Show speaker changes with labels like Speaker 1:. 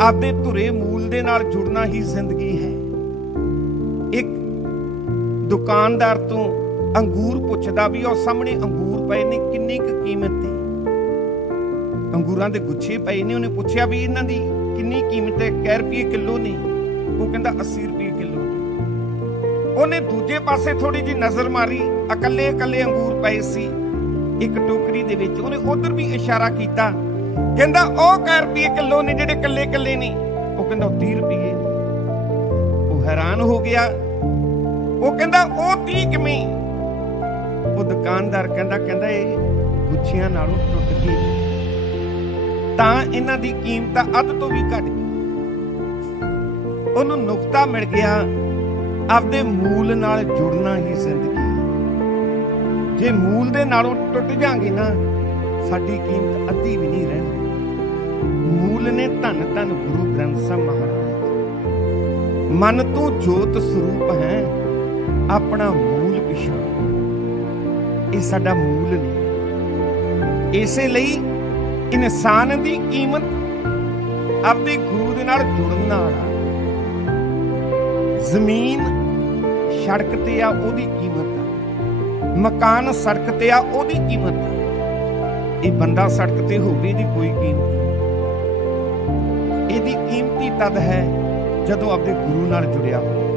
Speaker 1: ਆਪਦੇ ਧੁਰੇ ਮੂਲ ਦੇ ਨਾਲ ਜੁੜਨਾ ਹੀ ਜ਼ਿੰਦਗੀ ਹੈ। ਇੱਕ ਦੁਕਾਨਦਾਰ ਤੋਂ ਅੰਗੂਰ ਪੁੱਛਦਾ ਵੀ ਉਹ ਸਾਹਮਣੇ ਅੰਗੂਰ ਪਏ ਨੇ, ਕਿੰਨੀ ਕੁ ਕੀਮਤ ਤੇ ਅੰਗੂਰਾਂ ਦੇ ਗੁੱਛੇ ਪਏ ਨੇ, ਉਹਨੇ ਪੁੱਛਿਆ ਵੀ ਇਹਨਾਂ ਦੀ ਕਿੰਨੀ ਕੀਮਤ ਹੈ? ਕੈ ਰੁਪਏ ਕਿਲੋ ਨੇ। ਉਹ ਕਹਿੰਦਾ 80 ਰੁਪਏ ਕਿਲੋ। ਉਹਨੇ ਦੂਜੇ ਪਾਸੇ ਥੋੜੀ ਜੀ ਨਜ਼ਰ ਮਾਰੀ ਇਕੱਲੇ ਇਕੱਲੇ ਅੰਗੂਰ ਪਏ ਸੀ। ਇੱਕ ਟੋਕਰੀ ਦੇ ਵਿੱਚ ਉਹਨੇ ਉਧਰ ਵੀ ਇਸ਼ਾਰਾ ਕੀਤਾ। ਕਹਿੰਦਾ, ਉਹ ਕੈ ਰੁਪਏ ਕਿਲੋ ਨੇ ਜਿਹੜੇ ਇਕੱਲੇ ਇਕੱਲੇ ਨੇ ਉਹ ਕਹਿੰਦਾ 30 ਰੁਪਏ ਉਹ ਹੈਰਾਨ ਹੋ ਗਿਆ। ਉਹ ਕਹਿੰਦਾ, ਉਹ 30 ਕਿਵੇਂ? ਉਹ ਦੁਕਾਨਦਾਰ ਕਹਿੰਦਾ ਕਹਿੰਦਾ, ਇਹ ਗੁੱਛੀਆਂ ਨਾਲੋਂ ਟੁੱਟ ਗਈ ਤਾਂ ਇਹਨਾਂ ਦੀ ਕੀਮਤ ਅੱਧ ਤੋਂ ਵੀ ਘਟ ਗਈ ਉਹਨੂੰ ਨੁਕਤਾ ਮਿਲ ਗਿਆ। ਆਪਦੇ ਮੂਲ ਨਾਲ ਜੁੜਨਾ ਹੀ ਜ਼ਿੰਦਗੀ ਜੇ ਮੂਲ ਦੇ ਨਾਲੋਂ ਟੁੱਟ ਜਾਾਂਗੇ ਨਾ ਸਾਡੀ ਕੀਮਤ ਅੱਧੀ ਵੀ ਨਹੀਂ ਰਹਿਣੀ ਮੂਲ ਨੇ ਧੰਨ ਧੰਨ ਗੁਰੂ ਗ੍ਰੰਥ ਸਾਹਿਬ ਮਹਾਰਾਜ। ਮਨ ਤੂੰ ਜੋਤ ਸਰੂਪ ਹੈ ਆਪਣਾ ਮੂਲ ਪਛਾਣ। ਇਹ ਸਾਡਾ ਮੂਲ ਨੇ ਇਸੇ ਲਈ ਇਨਸਾਨ ਦੀ ਕੀਮਤ ਆਪਦੇ ਗੁਰੂ ਦੇ ਨਾਲ ਜੁੜਨ ਨਾਲ ਜ਼ਮੀਨ ਸੜਕ ਤੇ ਆ, ਉਹਦੀ ਕੀਮਤ ਆ। ਮਕਾਨ ਸੜਕ ਤੇ ਆ, ਉਹਦੀ ਕੀਮਤ ਆ। ਇਹ ਬੰਦਾ ਸੜਕ ਤੇ ਹੋਵੇ ਇਹਦੀ ਕੋਈ ਕੀਮਤ ਇਹਦੀ ਕੀਮਤੀ ਤਦ ਹੈ ਜਦੋਂ ਆਪਦੇ ਗੁਰੂ ਨਾਲ ਜੁੜਿਆ ਹੋਵੇ।